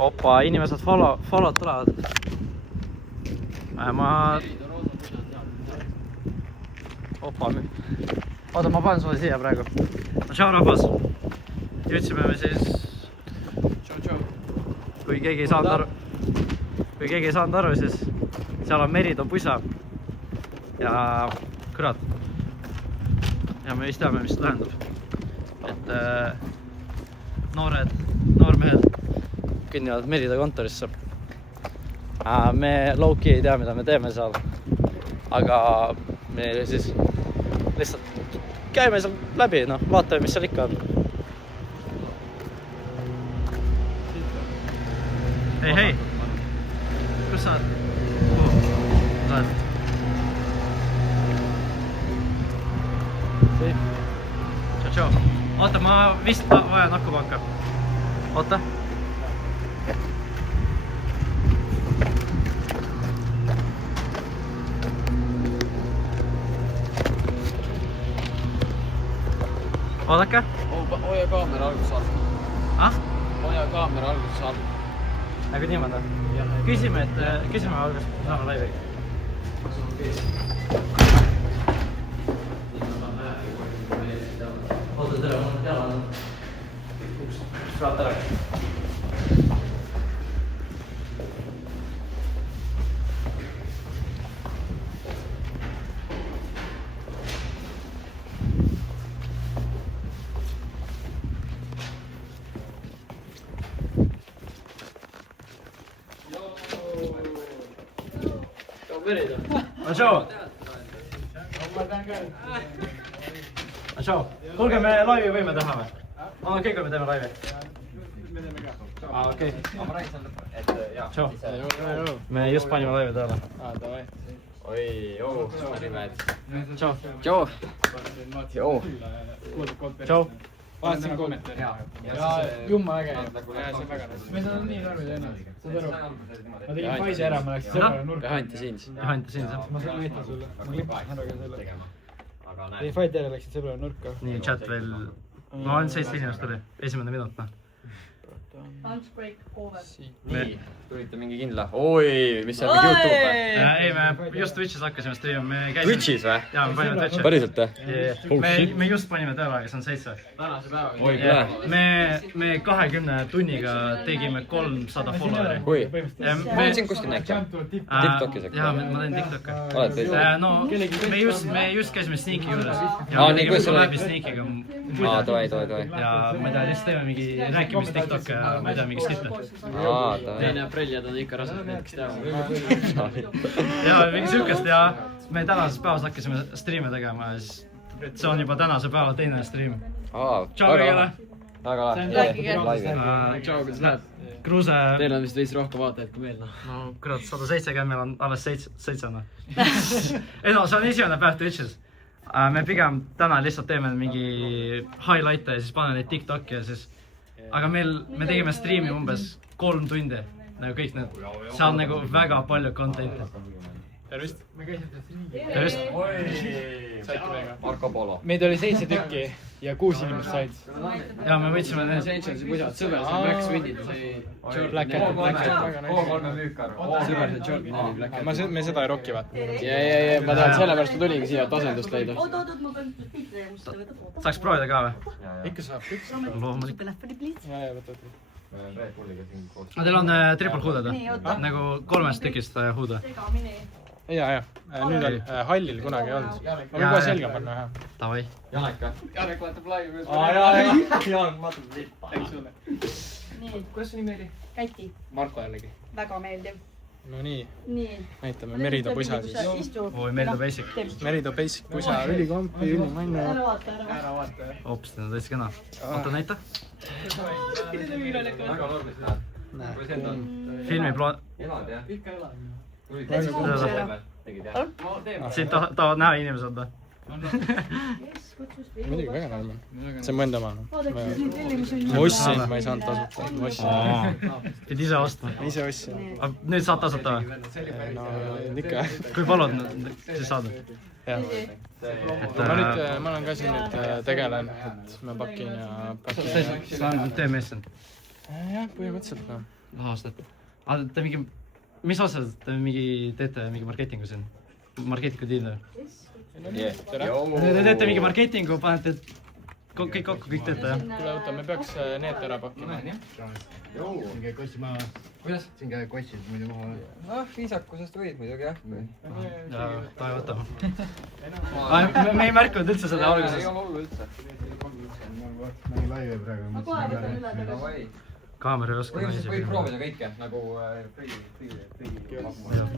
Opa, inimesed follow'd tulevad. Oota, ma panen sulle siia praegu. No tšau rahvas. Jõudsime me siis... Kui keegi ei saanud aru, siis seal on Merida pusa. Ja kurat. Ja me vist teame, mis see tähendab. Et noormehed kõnnivad Merida kontorisse. Me low-key ei tea, mida me teeme seal. Aga me siis lihtsalt käime seal läbi, no, vaatame, mis seal ikka on. Hei! Kus sa oled? Kuhu? Sa oled? Tšau. Oota, ma vist vajan akupanka. Oota. Oodake. Hoia kaamera alguses all. Hoia kaamera alguses all. Nagu niimoodi? Küsime alguses, saame laivi. Oota, tere, mul on teada. Uks saad ära. Tšau. Kuulge, me laivi võime teha või? On okei, kui me teeme laivi? Me teeme ka. Okei. Ma räägin seal lõppu, et jaa. Tšau. Me just panime laivi tööle. Davai. Oi, joo, nimed. Tšau. Tšau. Joo. Tšau. Vaatasin kommentaari. Jumma äge. See on väga nõus. Meil on nii närvid ennast. Saad aru? Ma tegin faisi ära, ma läksin sõbrale nurka. Behind the scenes. Ma selle näitan sulle. Ma klippan ära ka selle. Tegin faisi ära, läksin sõbrale nurka. Nii, chat veel. Ma olen 7 inimest oli. Esimene minut. Lunch break over. Nii, tulite mingi kindla. Oi, mis see on mingi YouTube või? Ei, me just Twitchis hakkasime streamima. Twitchis või? Jaa, me panime Twitchi. Päriselt või? Me just panime tööle, aga see on 7. Tänase päeva. Me 20 tunniga tegime 300 followeri. Kui? Ma olen siin kuskil näinud. TikTokis äkki? Jaa, ma teen TikTok'i. Oled või? No, me just käisime Sneaky juures. Nii, kuidas sul läbi Sneaky'ga. Toai. Ja ma ei tea, lihtsalt teeme mingi rääkimis TikTok'i ja ma ei tea, mingi skippe. Teine apriljad on ikka rasad, need kes teavad. Ja mingi sükest ja me tänases päevas hakkasime streame tegema ja siis see on juba tänase päeva teine stream. Tšau kõigile! Väga lahe. Tšau, kuidas lähed? Kruuse... Teil on vist veits rohkem vaatajaid kui meil, noh. No kurat, 170, meil on alles 7. Ei no, see on esimene päev Twitchis. Me pigem täna lihtsalt teeme mingi highlight'e ja siis panen neid TikTok'i ja siis... Aga me tegime streami umbes 3 tundi. Nagu kõik need... See on nagu väga palju content'i. Tervist! Tervist! Marko Polo. Meid oli 7 tükki ja 6 inimest said. Ja me võtsime need... Essentialsi pusad, sõber, see Max Windid, see... Black Hat. O3 müükar. Sõber, see Jordan oli Black Hat. Me seda ei rocki vaata. Ja, ma tahan sellepärast, ma tulingi siia, et asendust leida. Oot, ma pean pilti tegema. Saaks proovida ka või? Ikka saab. Loomulik. Ja, võta. Teil on triple huuded või? Nagu 3 tükist huude? Ja. Nüüd on hallil kunagi olnud. Ma võin kohe selga panna ühe. Tavai. Janek või? Janek vaatab laivi. Janek vaatab lippa. Nii. Kuidas su nimi oli? Käti. Marko jällegi. Väga meeldiv. No nii. Nii. Näitame Merida pusa siis. Oi, Merida Basic. Merida Basic pusa, ülikompi, ülimannu. Ära vaata. Hops, ta on täitsa kena. Oota, näita. Väga normis näed. Filmi plaan... Elad jah? Ikka elad. Siin tahavad näha inimesed või? Muidugi väga normal. See on mu enda oma. Ma ostsin, ma ei saanud tasuta. Ma ostsin. Pidi ise ostma. Ise ostsin. Nüüd saad tasuta või? No ikka. Kui palud, siis saad. Jah. Ma olen ka siin nüüd tegelen, et ma pakin ja pakin. Sa on teemees siin? Jah, põhimõtteliselt no. aastat. Aga te mingi, mis aastal te mingi teete mingi marketingu siin? Marketingu tiimne? Te teete mingi marketingu, panete kõik kokku, kõik teete, jah? Kuule, oota, me peaks need ära pakkima. siin käib kossi maha. Kuidas? Siin käib kossid muidu maha. Noh, viisakusest võid muidugi jah. Jaa, tahe võtame. Me ei märkunud üldse seda alguses. Ega hullu üldse. Mägi laive praegu. Ma kohe võtan üle. Davai. Kaamera ei oska Põhimõtteliselt võib proovida kõike, nagu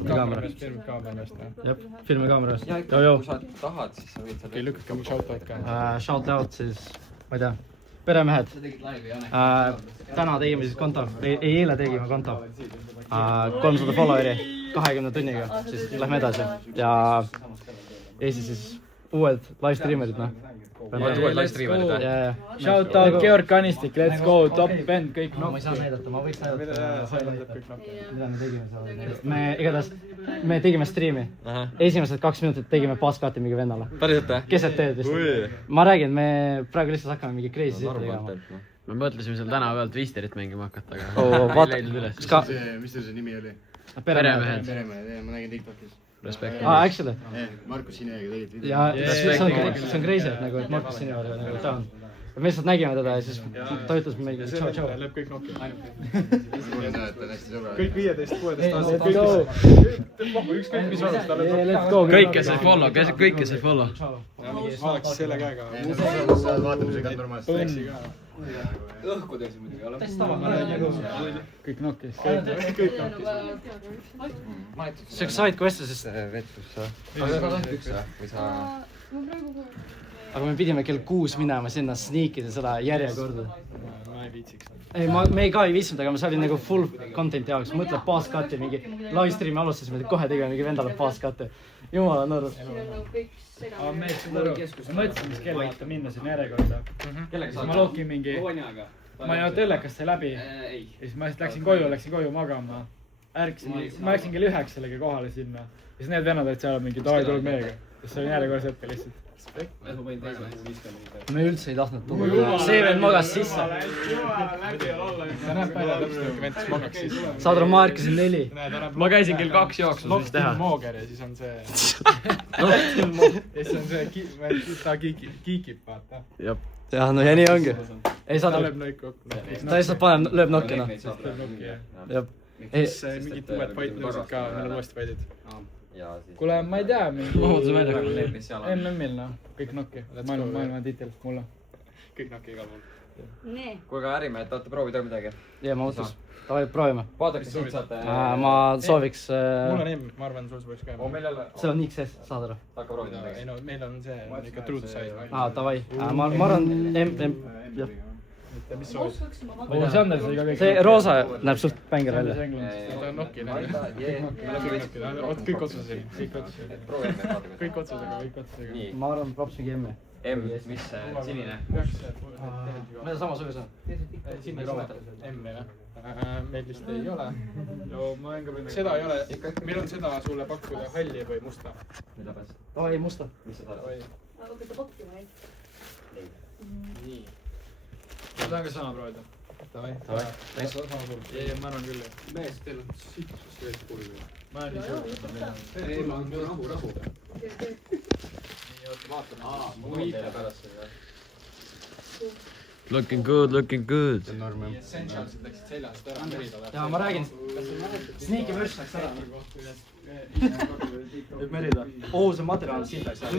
Kaamerast. Jah, filmi kaamerast. ja ikka, kui sa tahad, siis sa võid seal Okei, lükake mu shoutout ka. Shout out siis, ma ei tea, peremehed. Täna tegime siis konto, eile tegime konto. 300 followeri 20 tunniga, siis lähme edasi. Ja Eesti siis uued live streamerid, noh. Uued live streamerid, jah? Shout out Georg Kanistik, let's go, top band, kõik No ma ei saa näidata, ma võiks näidata. kõik nokki. Mida me tegime seal? Me igatahes, me tegime striimi. Esimesed 2 minutit tegime passkati mingi vennale. Päriselt, jah? Keset teed vist. Ma räägin, me praegu lihtsalt hakkame mingi crazy sitta tegema. Me mõtlesime seal tänava pealt Visterit mängima hakata, aga Vaata, ei leidnud üles. Mis teil see nimi oli? peremehed. Peremehed, ma nägin TikTokis. Respekt. Actually. Markus Sinega tegid video. Ja see on crazy, et nagu, et Markus Sineva oli nagu ta on. Me lihtsalt nägime teda ja siis ta ütles meile tšau. Läheb kõik nokki. Kuule, näed, ta on hästi sõbralik. Kõik 15-16 aastased, kõik ükskõik mis oleks, ta läheb Kõik, kes ei follow, kõik, kes ei follow. vaadaks siis selle käega. Vaatamisega on normaalselt. Põnsi ka. õhku teisi muidugi ole. Kõik nokkis. Kõik nokki. See oleks side quest'e, sest Vetus sa. Või sa. aga me pidime kell 6 minema sinna sneakida seda järjekorda. Ma ei viitsiks. Ei, me ka ei viitsinud, aga see oli nagu full content'i jaoks. Mõtle passkati mingi live stream'i alustasime, kohe tegime mingi vendale passkati. Jumala nõrus. Aga mees, saad aru, ma mõtlesin, mis kell vaata minna sinna järjekorda. Siis ma lookin mingi, ma ei olnud telekast läbi. Ja siis ma läksin koju magama. Ma läksin kell 9 sellega kohale sinna. Ja siis need vennad olid seal mingi davai tuleb meiega. Siis see oli järjekorras hetke lihtsalt. Me üldse ei tahtnud tulla. See veel magas sisse. Ta näeb välja täpselt, kui ventas magaks siis. Saad aru, ma ärkasin 4. Ma käisin kell 2 jooksul, mis teha. Mooger ja siis on see. Ja siis on see, ta kiikib, vaata. jah, no ja nii ongi. Ei Ta saad lööb aru. lõiku kokku. Ta lihtsalt lööb nokki, noh. Lööb nokki, jah. Jah. Siis mingid uued fight nõusid ka, meil on uuesti fight'id. Kuule, ma ei tea, mingi Vabaduse välja. MM-il noh, kõik nokki. Maailma tiitel, mulle. Kõik nokki igal pool. nii. Kuule, aga ärimehed, tahate proovida ka midagi? ja ma mõtlesin, davai, proovime. Vaadake, siit saate. Ma sooviks, Mul on M, ma arvan, sul võiks ka. Meil jälle. see on XS, saad aru? Hakka proovida Ei midagi. no, meil on see ikka true to size. Davai. Ma arvan, jah. Mis soovid? Oo, Sander sai ka kõik. See roosa näeb suht bänger välja. Ta on nokki, kõik otsused. Proovime vaadake. Kõik otsusega. Nii, ma arvan, props mingi M-i. M, mis sinine? ma ei tea, sama suvi see. Sinna M-i või? Meil vist ei ole. Seda ei ole, meil on seda sulle pakkuda halli või musta. Mida pääs? Davai, musta. Mis sa tahad? Hakata pokkima neid. Nii. Ma tahan ka sama proovida. Davai. Ma arvan küll, jah. Mees, teil on sitkust veel kurvi. Ma olen nii suur. Ei, ma olen rahu. Looking good, looking good. Essentialsid läksid seljast ära, Merida. ja ma räägin, sneaky verse läks ära. Võib Merida. See materjal on siit läks ära.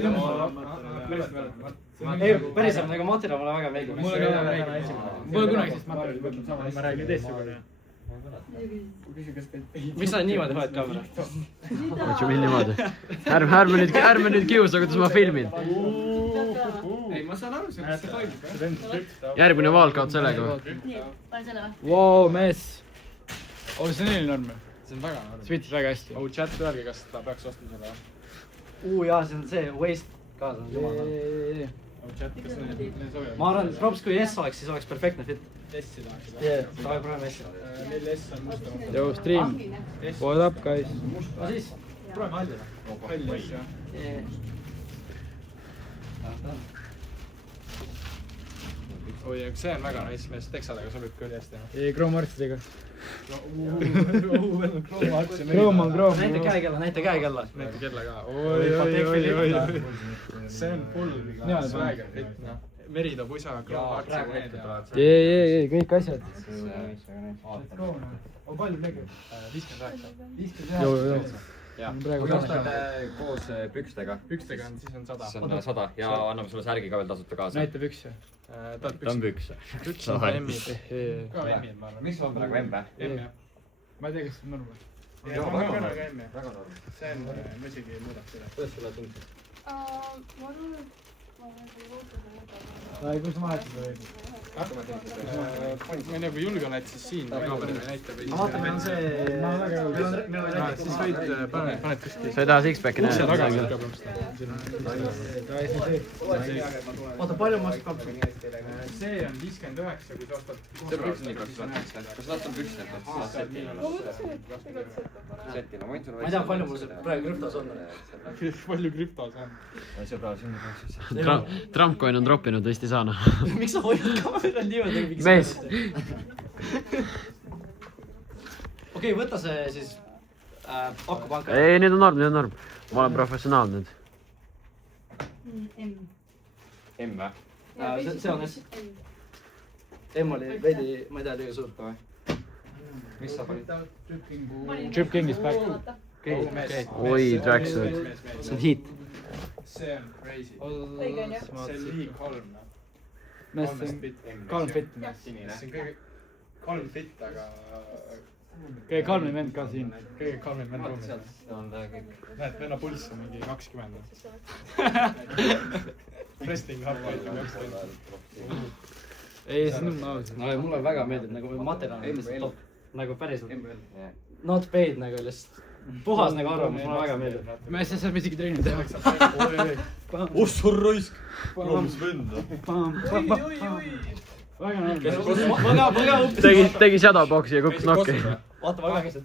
Ei, päriselt, nagu materjal mulle väga meeldib. Mulle ka väga meeldib. Mulle kunagi sellist materjali võtnud sama, ma räägin teistsugune. Miks sa niimoodi hoiad kaamera? Võtsu mill niimoodi. Ärme nüüd kiusa, kuidas ma filmin. Ei, ma saan aru, see toimib. Järgmine wildcard sellega. nii, pane selle või? Vau, mees. Oo, see on eneline norm. See on väga norm. Svitis väga hästi. Oh, chat öelge, kas ta peaks ostma selle. Jaa, see on see waste ka, see on jumala. Oh, chat, kas need sobivad? Ma arvan, props kui S oleks, siis oleks perfektne fit. S-i tahaks. Davai, proovime S-i. Meil S on musta. Yo, stream. What up, guys? No siis, proovime halli. Halli S, jah. oi, see on väga nice mees, teksadega sobib küll hästi. ei, kroomortsidega. Kroom on kroom. näita käekella. Näite kella ka. Oi. See on full swagger fit, noh. Merida pusa, kroom, Ei, kõik asjad. On palju tegi? 59. kui ostad koos pükstega, Pükstega on, siis on 100. siis on 100 ja anname sulle särgi ka veel tasuta kaasa. näita pükse. ta on püks. Püks on M-id. Ka M-id, ma arvan. mis on praegu M-e? M, jah. Ma ei tea, kas see on normal. Väga normal. See on, ma isegi muudaks seda. kuidas sulle tundub? ma arvan, et ma olen Kus ma vahetada või? Ma ei tea, kui julge oled, siis siin kaamera näitab. vaata, meil on see... Siis võid, paned püsti. sa ei taha six-packi Ukse näha? taga võib ka plõmsta. Oota, palju maksab kapsu? See on 59, kui sa ostad... see püks nii kaks võtta. kas nad on püks, et nad saavad seti? Seti, no ma võin sulle... ma ei tea, palju mul see praegu krüptos on. Palju krüptos on. sõbra, siin on siis... Trumpcoin on droppinud, vist ei saa noh. miks sa hoiad kameral niimoodi? Mees. Okei, võta see siis akupanka. ei, nüüd on norm. ma olen professionaal nüüd. M. M või? see on S. M oli veidi, ma ei tea, liiga suurt. mis sa panid? Trip King is back. oi, tracksuit. see on heat. See on crazy. Õige on jah. See on liig kolm, noh. Calm fit. See on kõige kolm fit, aga... Kõige kalmim vend ka siin. Kõige kalmim vend ruumis. Näed, venna pulss on mingi 20. Wrestling happa ikka 20. ei, see on ausalt. no mulle väga meeldib nagu materjal on lihtsalt top. nagu päriselt. Not paid nagu lihtsalt. puhas nagu arvamus, mulle väga meeldib. me saame isegi treenida teha. ossur raisk! mis venda? väga normal. tegi shadowboxi ja kukkus nokki. vaata väga hästi.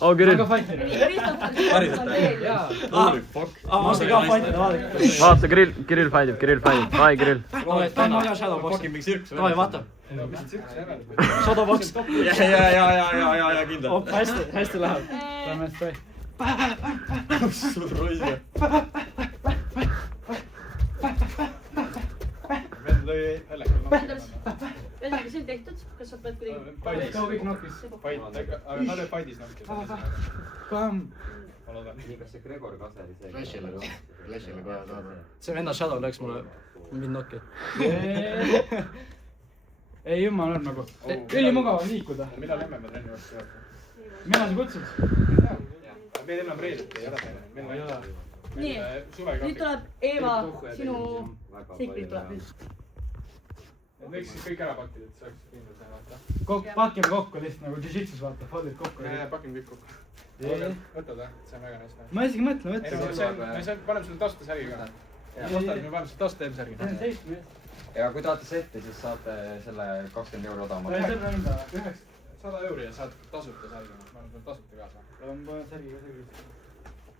oo, Kirill. väga fighter. Holy fuck! ma olen ka fighter, vaadake. vaata, Kirill fightab. Bye, Kirill. tahad ma ka shadowboxi? davai, vaata. shadowbox. ja kindlalt. hästi läheb. Lähme spray. ossur raisk! Vend lõi hellekal nokki. ühesõnaga, see on tehtud, kas sa pead kuidagi... kõik nokkis. Aga ta lõi paidis nokki. Ma loodan. nii, kas see Gregor Kaseri see... Flashile kohe saada. see venna shadow läks mulle mind nokki. ei, jumal on nagu. ülimugav on liikuda. Millal emme me trenni vastu saab? mina sa kutsud? Meil enam reedet ei ole teine. Meil ei ole. nii, nüüd tuleb Eeva, sinu seikrid tuleb nüüd. Võiks siis kõik ära pakkida, et see oleks kindel see, vaata. pakime kokku lihtsalt nagu jiu-jitsus vaata, foldid kokku. Pakime kõik kokku. Võtad või? See on väga nice. ma isegi mõtlen, Me paneme sulle tasuta särgi ka. Me paneme sulle tasuta M-särgi. ja kui tahate setti, siis saate selle 20 euro odavamalt. 100 euri ja saad tasuta särgi. Ma annan sulle tasuta kaasa.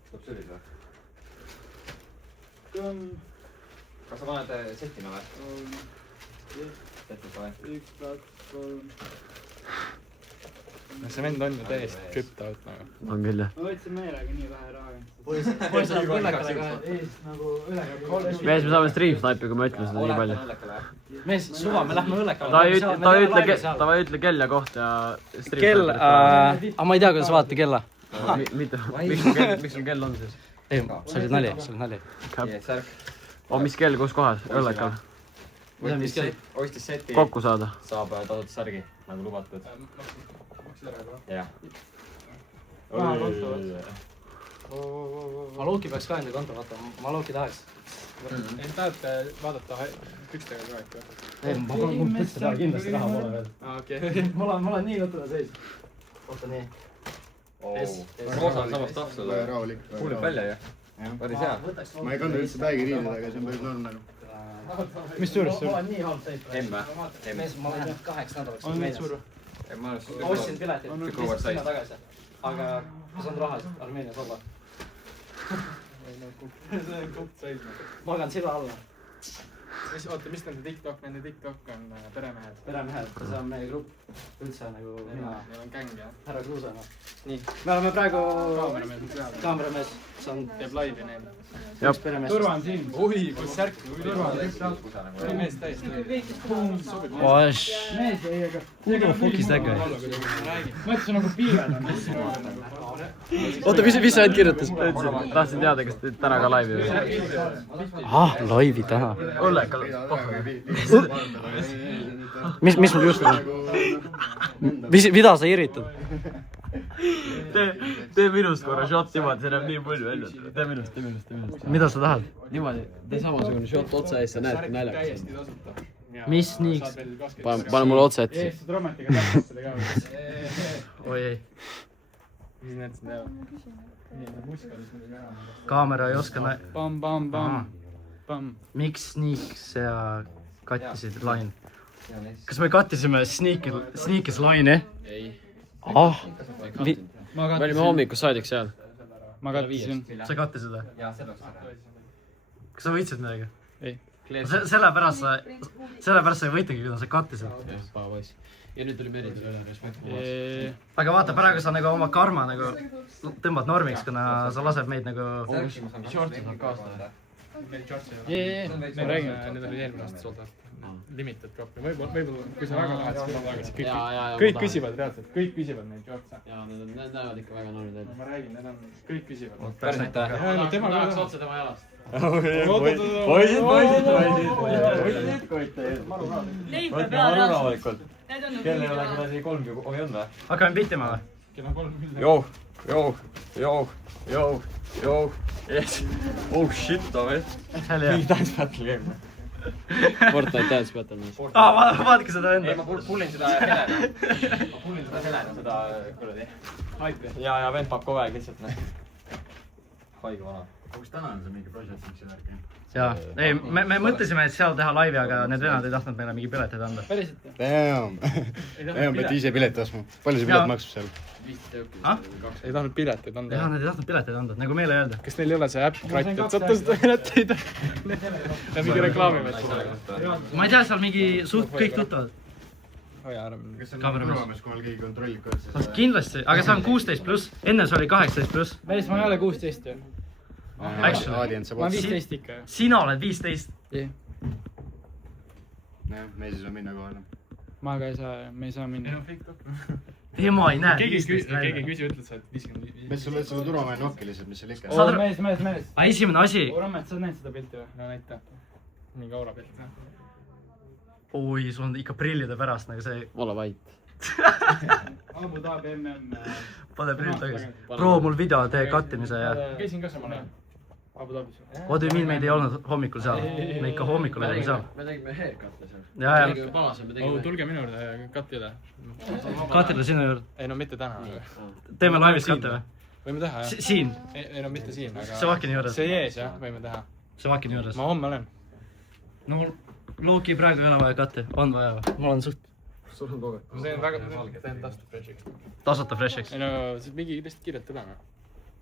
tuleb sülis või? kas sa paned settima või? Settis või? 1, 2, 3. see vend on ju täiesti krüpto out nagu. on küll jah. ma võtsin meelega nii vähe raha. poiss läheb õllekale ka. eest nagu üle. mees, me saame stream snipe'i, kui ma ütlen seda nii palju. mees, suva, me lähme õllekale. ta ei ütle kell ja koht ja stream kell, aga ma ei tea, kuidas vaadata kella. miks sul kell on siis? ei, see oli nali, mis kell, kus kohas? õllekal? ostis seti, kokku saada? saab tasuta särgi, nagu lubatud. jah. Maloki peaks ka enda konto vaatama, Maloki tahaks. tahate vaadata pükstega ka ikka? ei, ma kindlasti raha pole veel. okei. ma olen nii lõtuna seis. oota nii. roosa on samast tahvsul. rahulik. kuulib välja ju? päris hea. ma ei kandnud üldse bägi riided, aga see on päris norm nagu. mis suurus sul? ma olen nii halb seis. M või? mees, ma lähen 8 nädalaks. on nii suur? ma ostsin piletit, lihtsalt sinna tagasi. aga ma saan raha Armeenias olla. see on koht seisma. magan silla alla. oota, mis nende TikTok? Nende TikTok on Peremehed. Peremehed, see on meie grupp. Üldse nagu mina. Neil on gäng, jah? Härra Kruusena. Nii, me oleme praegu kaameramees. Teeb laivi neil. Turva on siin. Oi, kus särk. Turva on mees täiesti. Oš. Mees ei, aga... Kuulge mu fokis tägga. Mõtlesin nagu piirad on. oota, mis sa ainult kirjutas? Tahtsin teada, kas teed täna ka laivi või? Laivi täna. Olle, Mis mul just on? Mida sa irritad? tee minust korra shot niimoodi, see näeb nii palju välja. Tee minust. Mida sa tahad? Niimoodi, tee samasugune shot otsa ees, sa näed, kui naljakas on. Mis niiks? Pane mulle otsa ette. Eesti Rommetiga tahab seda ka. Oi ei. Mis need siin teevad? Kaamera ei oska Pam. Miks Sneaks ja kattisid Line? Kas me kattisime Sneakis Line'i? Ei. Me olime hommikust saadik seal. Ma kattisin. Sa kattisid või? Kas sa võitsid midagi? Ei. Sellepärast sa ei võitagi, kuna sa kattisid. Ja nüüd tuli Meri üle respekt. Aga vaata, praegu sa nagu oma karma nagu tõmbad normiks, kuna sa lased meid nagu... Shortsid on kaasa või? Me räägime, need olid eelmine aasta soldat. Limited copy. Võib-olla, kui sa väga tahad, siis võib-olla tagasi. Kõik küsivad reaalselt, kõik küsivad neid shortse. Jaa, need näevad ikka väga noorid välja. Ma räägin, need on, kõik küsivad. Päris mitte. Tema tahaks otsa tema jalast. Neid peab peale rahulikult. Kell ei ole kuradi 3 või on või? Hakkame pitima või? Kell on 3 küll. Joo. Yes. Oh shit, David. See oli hea. Dance battle game. Fortnite Dance Battle. Vaadake seda enda. Ei, ma pullin seda helena, seda kuradi. Ja vend paab kogu aeg lihtsalt. Haige vana. Kas täna on see mingi project miks see värk? Jaa, ei, me mõtlesime, et seal teha laivi, aga need venad ei tahtnud meile mingi pileteid anda. Päriselt? Damn. Pead ise pileti ostma. Palju see pilet maksab seal? 15 tõukid. Ei tahtnud pileteid anda. Jaa, nad ei tahtnud pileteid anda, nagu meile öelda. Kas neil ei ole see äpp kratt, et saate seda pileteid? Ja mingi reklaami võtta. Ma ei tea, seal mingi suht kõik tuttavad. Kas on Kaameramees. turvamees, kui keegi kontrollib ka? Kindlasti, aga see on 16+, enne see oli 18+. Mees, ma ei ole 16 ju. Aadient saab Ma olen otsa. 15 ikka ju. Sina oled 15. Jah. Jah, me siis on minna kohale. Ma ka ei saa, me ei saa minna. Ema ei näe Keegi 15 välja. küsi, ütles, et 55. Mees, sul oled seda turvamehe nokki lihtsalt, mis seal ikka. Saad aru- Mees. Aga esimene asi... Rammet, sa oled näinud seda pilti või? No näita. Nii kaura pilt. Oi, sul on ikka prillide pärast nagu see... Ole vait. Abu Dhabi MM. Pane prillid tagasi. Pro, mul video tee kattimise ja... Käisin ka samal ajal. Abu Dhabis. What do you mean, meid ei olnud hommikul seal? Me ikka hommikul olime seal. Me tegime haircut'e seal. Jaa. Tegime palas ja me tegime... Tulge minu juurde katile. Katile sinu juurde. Ei no mitte täna. Teeme laivis katte või? Võime teha jah. Siin. Ei no mitte siin, aga... Sevakini juures. See ees jah, võime teha. Sevakini juures. Ma homme olen. No Looki praegu ei ole vaja katte. On vaja või? Mul on suht Sul on kogu aeg. Ma teen väga... Teen tasuta frešiks. tasuta fresh'iks. Ei no see mingi lihtsalt kiirelt tulema.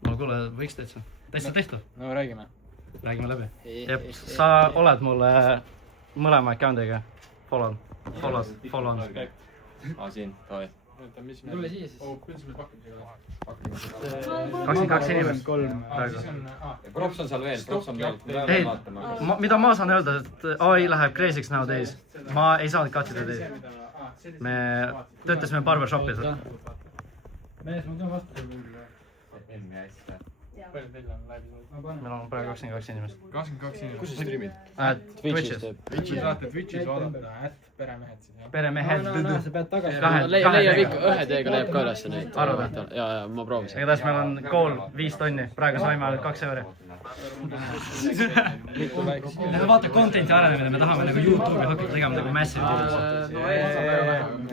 No kuule, võiks täitsa. Täitsa tehtud. No räägime. Räägime läbi. Jep, sa oled mulle mõlema account'iga. Follow on. Siin, davai. Tule siia siis. Kuidas sul pakkumisega läheb? 22 inimest. Siis on... Props on seal veel, props on veel. Ei, mida ma saan öelda, et AI läheb crazy'ks nowadays. Ma ei saanud katsida teid. Me töötasime barbershopis. Mees, ma tulen vastu sulle. Palju teil on läbi tulnud? Meil on praegu 22 inimest. 22 inimest. Kus sa streamid? Twitch'is. Saate Twitch'is vaadata, peremehed siis jah? Peremehed. Sa pead tagasi. Leiab ikka, ühe teega leiab ka ülesse neid. Arvad? Jaa, ma proovisin. igatahes meil on goal 5 tonni. Praegu saime ainult 2 euri. Vaata content'i arenemine, me tahame nagu YouTube'i hakata tegema nagu massive videos.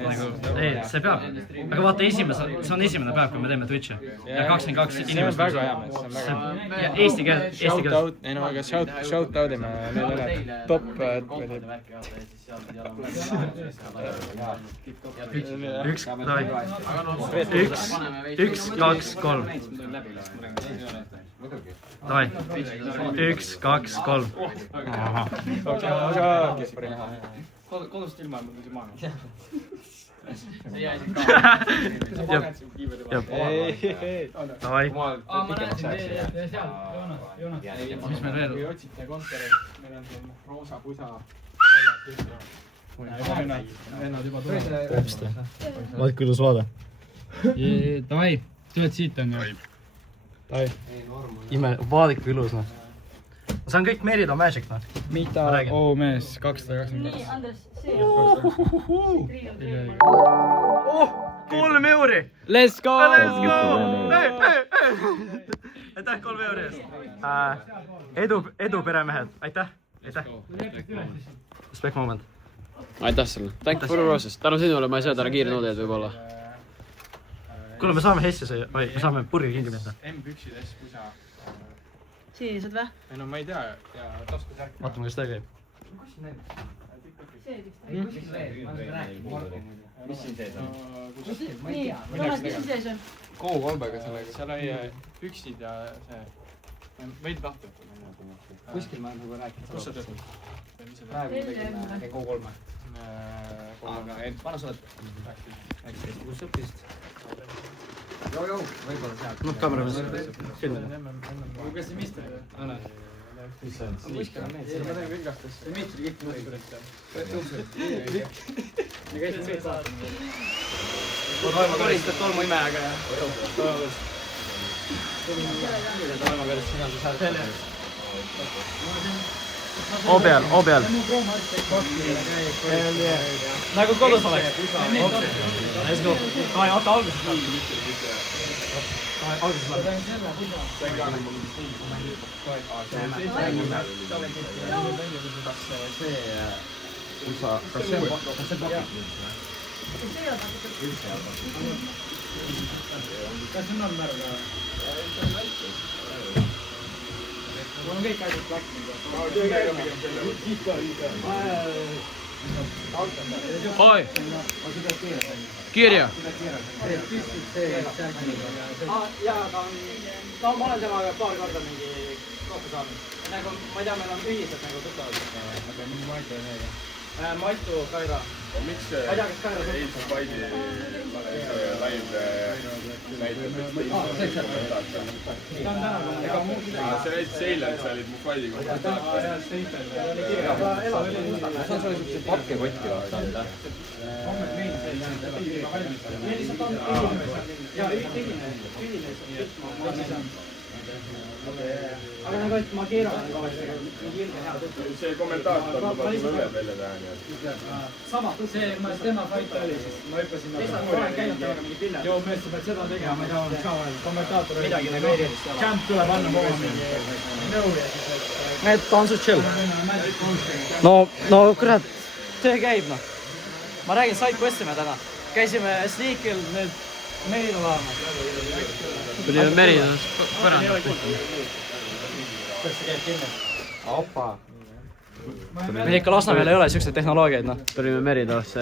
Nagu ei , see peab . aga vaata , see on esimene päev , kui me teeme Twitch'i . ja 22 see on inimest . väga hea mees , see on väga hea . ja eesti keel , Shout out , ei no aga shout out ime need oled top , üks , davai . üks , kaks , kolm . davai , üks , kaks , kolm . kodust ilma on mul muidu maha . davai , ma näen sind seal , Joonas . mis meil veel ? kui otsite kontori , meil on siin roosa pusa . vennad juba tulevad . vaadake , ilus vaade . Davai , tuled siit on ju . ime , vaadake kui ilus noh . see on kõik Merida Magic noh . mida Ma , räägin. oo mees , 222 . nii , Andres , see . 3 euri . Let's go . aitäh 3 euri eest . edu peremehed , aitäh , aitäh . Respect moment . aitäh sulle . Thank you for the roses . tänu sinule ma ei sööda ära kiirnõudeid võib-olla . kuule , me saame Hessi süüa , oi , me saame Burger Kingi minna . M-püksides pusa . sinised või ? ei no ma ei tea ja taskusärk . vaatame , kas ta käib . mis siin sees on ? nii , Joonas , mis siin sees on ? K3-ga sellega , seal oli püksid ja see , veidi lahti . kuskil ma nagu rääkinud . kus sa töötad ? praegu tegime K3-e . aga vana sa oled ? kus sa õppisid ? võib-olla seal . noh , kaameramees . lugesin meister . kuskil on mees . ma teen külgastes . meistri kõik mõtlevad . me käisime sealt vaatamas . Toimu koristab tolmuimejaga ja . O peal , O peal . nagu kodus oleks . Let's go . davai , oota algusest . davai , algusest läheb . kas on märg ka ? mul on kõik asjad plakkinud . oi , kirja . jaa , ta on , ma olen temaga paar korda mingi kokku saanud . nagu , ma ei tea , meil on ühiselt nagu tuttavad . aga mingi Maitu on veel . Maitu , Kaira . miks ma ei tea , kas Kaira eilse Paidi live sa näitasid eile , et sa olid mu Paidi kohta . ma saan sulle siukse pakke kotti vaata . aga nagu , et ma keeran nagu see kommentaator lubab mulle üle välja teha , nii et . sama , see , tema fight oli siis , ma hüppasin . ma olen käinud temaga mingi pillet . joo , mees , sa pead seda tegema , ma ei tea , kommentaator oli midagi nagu erilist . Champ tuleb anna mulle mingi nõu ja siis , Need tantsud chill . no kurat , töö käib noh . ma räägin , side quest'i me täna . käisime Sneakil nüüd meil olema . tulime Meridas põrandalt . kuidas see käib kinni ? opa . meil ikka Lasnamäel ei ole siukseid tehnoloogiaid noh . tulime Meridasse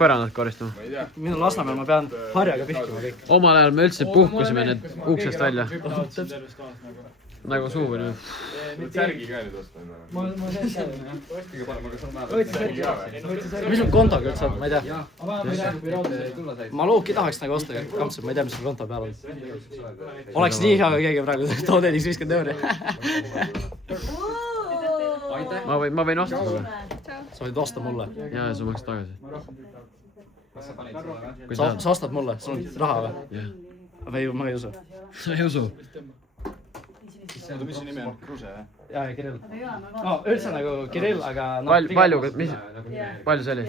põrandat koristama . minu Lasnamäel ma pean harjaga pihkima kõik . omal ajal me üldse puhkusime need uksest välja . nagu suu või nüüd . särgi ka nüüd osta endale . ma teen seda jah . ostige parem , aga sul võtsin näeb . särgi . mis sul kontoga üldse on , ma ei tea . ma looki tahaks nagu osta kampsut , ma ei tea , mis sul konto peal on . oleks nii hea , kui keegi praegu toodeeriks 50 euri . ma võin osta sulle . sa võid osta mulle . ja sa maksad tagasi . kui sa tahad . ostad mulle , sul on raha või ? jah . või ma ei usu . sa ei usu ? mis su nimi on ? Kruuse või ? jaa , Kirill . no üldse nagu Kirill , aga no, . palju , mis , palju see oli ?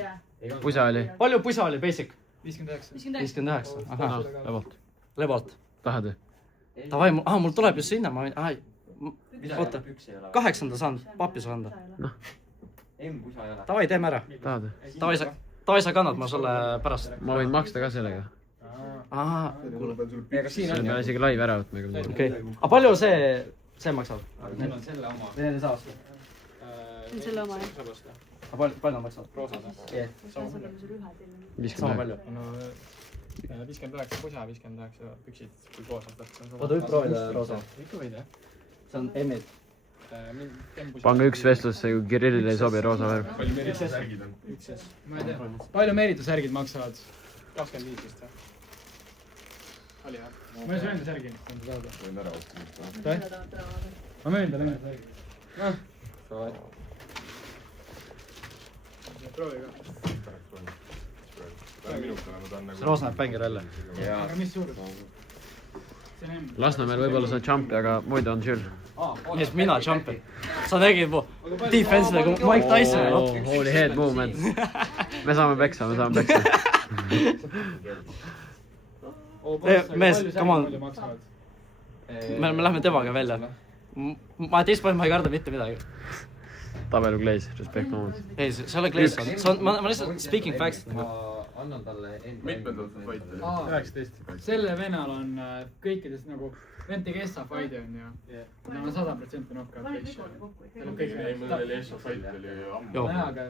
pusa oli ? palju pusa oli basic ? 59 . 59 , ahah , Lebolt . Lebolt . tahad või ? Davai , mul tuleb just sinna , ma , oota , 8. saan pappi sulle anda . M-pusa ei ole . Davai , teeme ära . tahad või ? Davai , sa Davai, sa kannad, ma sulle pärast. Ma võin maksta ka sellega. siin on peale isegi live ära võtma. Okei. Aga palju see maksab? Meil on selle oma. Need ei saa osta. See on selle oma, jah. Aga palju nad maksavad? Roosad. Sama palju. 59 pusa, 59 püksid, kui koos on. Oota, võib proovida roosa? Ikka võid, jah? See on Emmid. Pange üks vestlusse, kui Kirillile ei sobi roosa värv. Palju meeritusärgid on? Ma ei tea. Palju meeritusärgid maksavad? 25 vist, jah? Oli, jah? Ma ei saa enda särgi. Võin ära osta. Ma möön talle enda särgi. Proovi ka. See roos näeb bängel jälle. Aga mis suurus? Lasnamäel võib-olla saad jumpi, aga muidu on chill. Mees, mina jumpi. Sa tegid mu defense nagu Mike Tyson. Holy head movement. Me saame peksa. Mees, come on. Me lähme temaga välja. Ma teist ma ei karda mitte midagi. Tabelu Glaze, respect moment. Ei, see ei ole Glaze. Ma lihtsalt speaking facts. Annan talle mitmendalt fight oli? 19. Selle venal on kõikidest nagu vend tegi Essa fighti on ju. Ta on 100% knockout. Ei, mul oli Essa fight oli ammu. Aga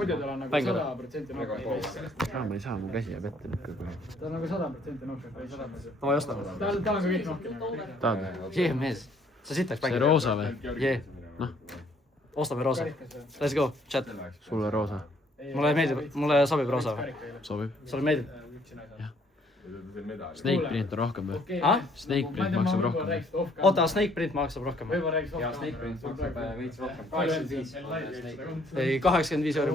muidu tal on nagu 100% knockout. Ma ei saa, mu käsi jääb ette. Ta on nagu 100% knockout. Ma ei osta. Tal on ka kõik knockout. Tahad? Jee, mees. Sa sitaks See bängel. roosa või? Jee. Noh, Ostame roosa. Let's go, chat. sulle roosa. Mulle meeldib, mulle sobib roosa. Sobib. Sulle meeldib? Snake print on rohkem või? Snake print maksab rohkem või? Oota, Snake print maksab rohkem. ja Snake Print maksab veits rohkem. 85. Ei, 85 euro.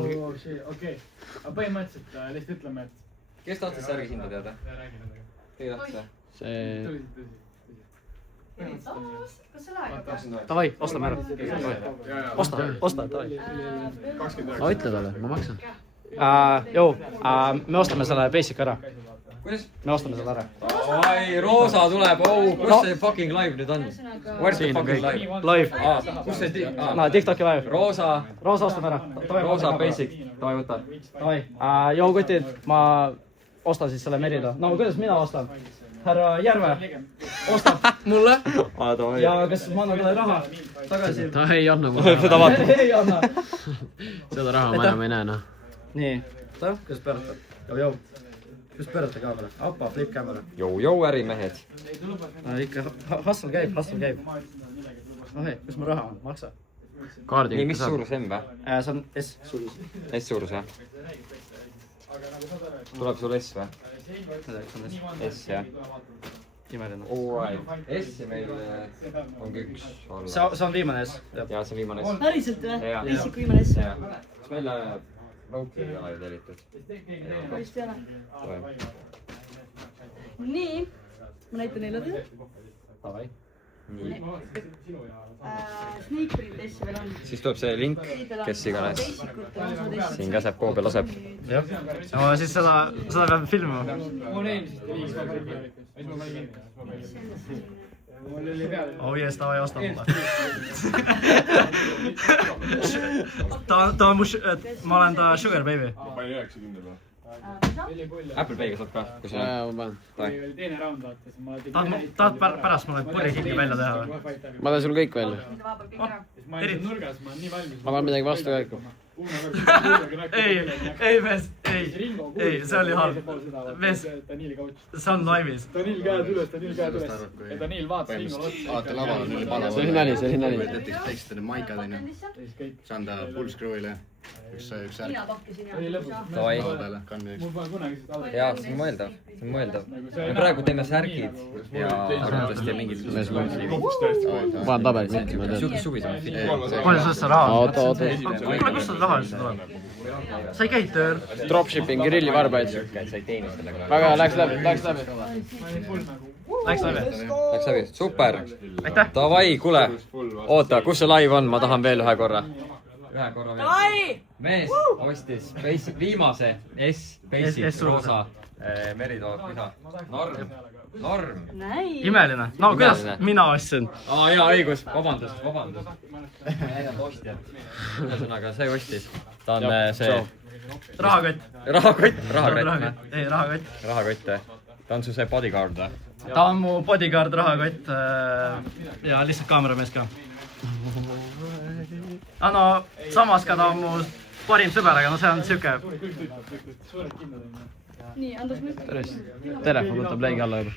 Okei, aga põhimõtteliselt lihtsalt ütleme, et Kes tahtis särgi hinda teada? Teie tahtis? See... Kas sa läheb? Davai, ostame ära. Osta, davai. Ma ütle talle, ma maksan. Me ostame selle basic ära. Kuidas? Me ostame selle ära. Oi, Roosa tuleb, kus see fucking live nüüd on? Where's the fucking live? Live. Kus see TikToki live. Roosa Ostame ära. basic, davai võta. Davai. Joo, kutid, ma ostan siis selle Merida. No, kuidas mina ostan? Härra Järve ostab mulle. Ja kas ma annan talle raha tagasi? Ta ei anna mulle raha. Seda vaata. Ei anna. Seda raha ma enam ei näe, noh. Nii. Kuidas pöörata? Joo. Kuidas pöörata kaamera? Appa, flip kaamera. Jou, ärimehed. Ikka, hustle käib. Kus mu raha on? Maksa. Nii, mis suurus M või? See on S suurus. S suurus, jah? Tuleb sul S või? S, jah? Imeline. S meil ongi üks olla. See on viimane S. Jaa, see on viimane S. Päriselt või? Jaa. Basic viimane S. Kas meil Loki ei ole ju tellitud? Vist ei ole. Nii, ma näitan neile teile. Davai. Nii. Snake print S veel on. Siis tuleb see link, kes iganes siin käseb koo peal laseb. Jah. No siis seda peab filmima. Oh yes, davai, osta mulle. Ma olen ta sugar baby. Ma panin 90 või? Apple Pay'ga saab ka, kui sul on. teine round vaatas. Tahad pärast mulle pullikiki välja teha või? Ma teen sul kõik välja. Ma olen nurgas, ma olen nii valmis. Ma tahan midagi vastu ka ikka. Ei mees, ei, see oli halb. Mees, see on laivis. Daniil käed üles. Ja Daniil vaatas Ringol otsa. Vaata, laval oli palav. See oli nali. Teeksid need maikad, onju. Saan ta full screw'ile. Üks särk. Mina pakkisin ja. Davai. Laua peale, kanni üks. Mul pole kunagi seda alati. Jaa, see on mõeldav. Me praegu teeme särgid ja arvatavasti mingid Panen tabelit mitte, ma tean. siukest suvisamat filmi. Palju sul seda raha on? Oota. Kuule, kust seda raha üldse tuleb? Sa ei käi tööl? Dropshipping, Kirilli varbaid. Sa ei teeni sellega. Väga hea, läks läbi. Läks läbi. Läks läbi, super. Aitäh. Davai, kuule. Oota, kus see live on, ma tahan veel ühe korra. Ühe korra veel. Mees ostis viimase basic roosa Meritoo pisa. Norm. Imeline. No kuidas mina ostsin? Jaa, õigus. Vabandust. Näidanud ostjat. Ühesõnaga, see ostis. Ta on see rahakott . rahakott . ei , rahakott . rahakott . ta on su see bodyguard või ? ta on mu bodyguard , rahakott ja lihtsalt kaameramees ka . no samas ka ta on mu parim sõber , aga no see on siuke . nii , Andres , mis ? telefon võtab leigi alla juba .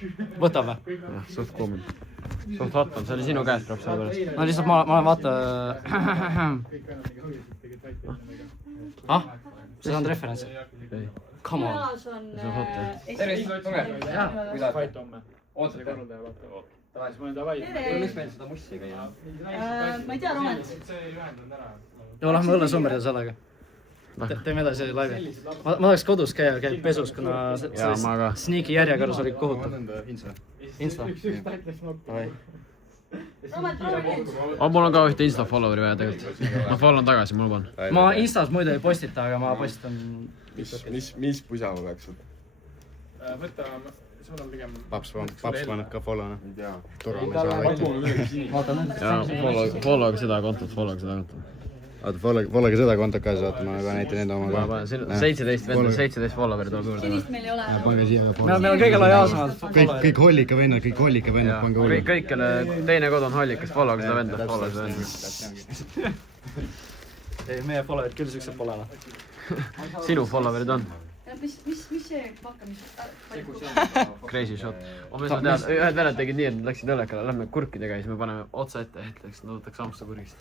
võtab või ? jah , suht kuum . suht hot on , see oli sinu käes praegu sellepärast . no lihtsalt ma olen vaata . ah , see on referents . Come on . Jaas on . tervist , tule . Fight homme . ootate ? korraldaja vaatab . siis ma olen davai . miks meil seda mussi ei käi ? ma ei tea , Romet . no lähme õllesummerida sellega . teeme edasi laivi . ma tahaks kodus käia , käib pesus , kuna Jaa, ma ka. sneaky järjekorras oli kohutav . Insta . Romet , proovi nüüd . mul on ka ühte Insta follower'i vaja tegelikult . ma follow on tagasi , ma luban . ma Instas muidu ei postita , aga ma postitan . mis pusa ma peaks võtma ? võta , sul on pigem . paps paneb ka follow'na . turvamees . vaata nüüd . ja follow'ga seda kontot , follow'ga seda kontot . oota , follow'ge seda kontot ka , siis vaata , ma ka näitan enda oma ka . 17 venda , 17 follower'i tuleb juurde . sinist meil ei ole . pange siia ka meil on kõige lojaalsemad . kõik hollika vennad , kõik hollika vennad , pange hullu . kõik , kelle teine kod on hallikas , follow'ga seda venda , follow seda venda . ei , meie follower'id küll siuksed pole . sinu follower'id on . mis see pakka , mis ? Crazy shot . ma tean , ühed vennad tegid nii , et nad läksid õllekale , lähme kurkidega ja siis me paneme otsa ette , et läks , nad võtaks hamster kurgist .